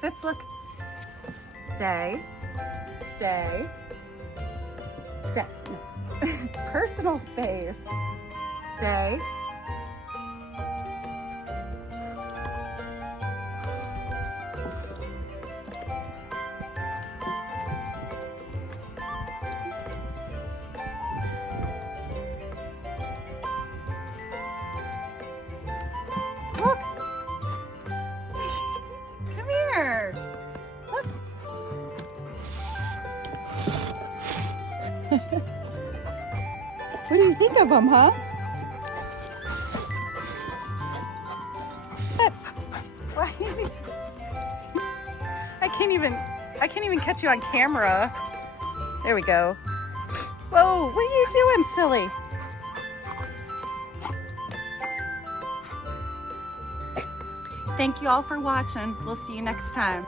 Fitz, look. Stay. Stay. Stay. Personal space. Stay. Look. Come here. Let's... What do you think of them, huh? I can't even catch you on camera. There we go. Whoa, what are you doing, silly? Thank you all for watching. We'll see you next time.